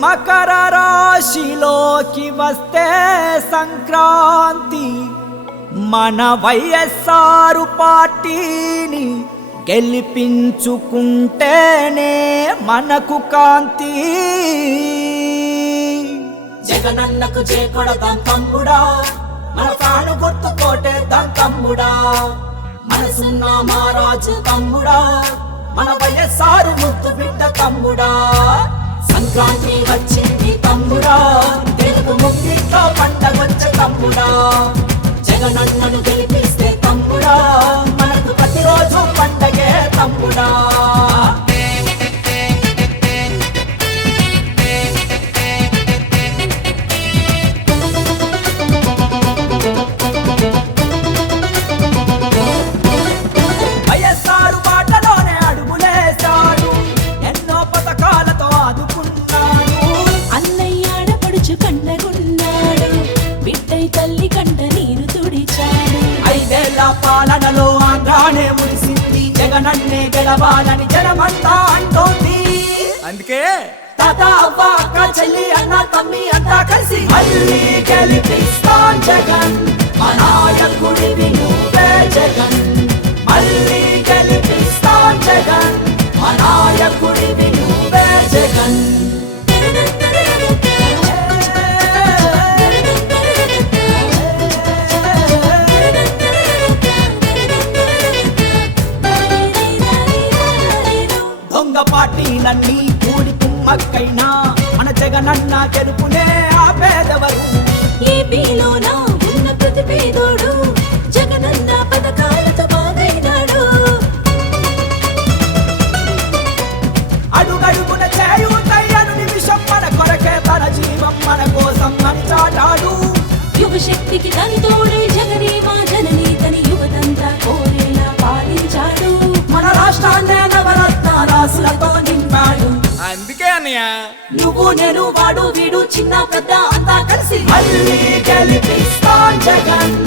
మకర రాశిలోకి వస్తే సంక్రాంతి మన వైఎస్ఆరు పార్టీని గెలిపించుకుంటేనే మనకు కాంతి. జగనన్నకు చేకొడతాం తమ్ముడా. మన ప్రాణు గుర్తు కోటేద్దాం తమ్ముడా. మనసున్న మహారాజు తమ్ముడా. మన వైఎస్ఆర్ ముద్దు బిడ్డ తమ్ముడా. సంక్రాంతి వచ్చింది తమ్ముడా. తెలుగు ముగ్గిట్లో పండగొచ్చ తమ్ముడా. జగనన్నను గెలిపిస్తే జగనన్నే గెలవాలని జనమంతా అంటోంది. అందుకే తాత అవ్వ అక్క చెల్లి అన్న తమ్మి అంతా కలిసి మళ్ళీ గెలిపిస్తాం పార్టీలన్నీ కూడి కుమ్మక్కైనా మన జగనన్న గెలుపునే ఆపేదెవరు ఏపీలోన ఉన్న ప్రతి పేదోడు జగనన్న పథకాలతో బాగైనాడు. అడుగడుగున చేయుతయ్యను నిమిషం మన కొరకే తన జీవం మన కోసం అని చాటాడు. యువశక్తికి తని నేను వాడు వీడు చిన్న పెద్ద అంతా కలిసి. మళ్ళీ గెలిపిస్తాం జగన్.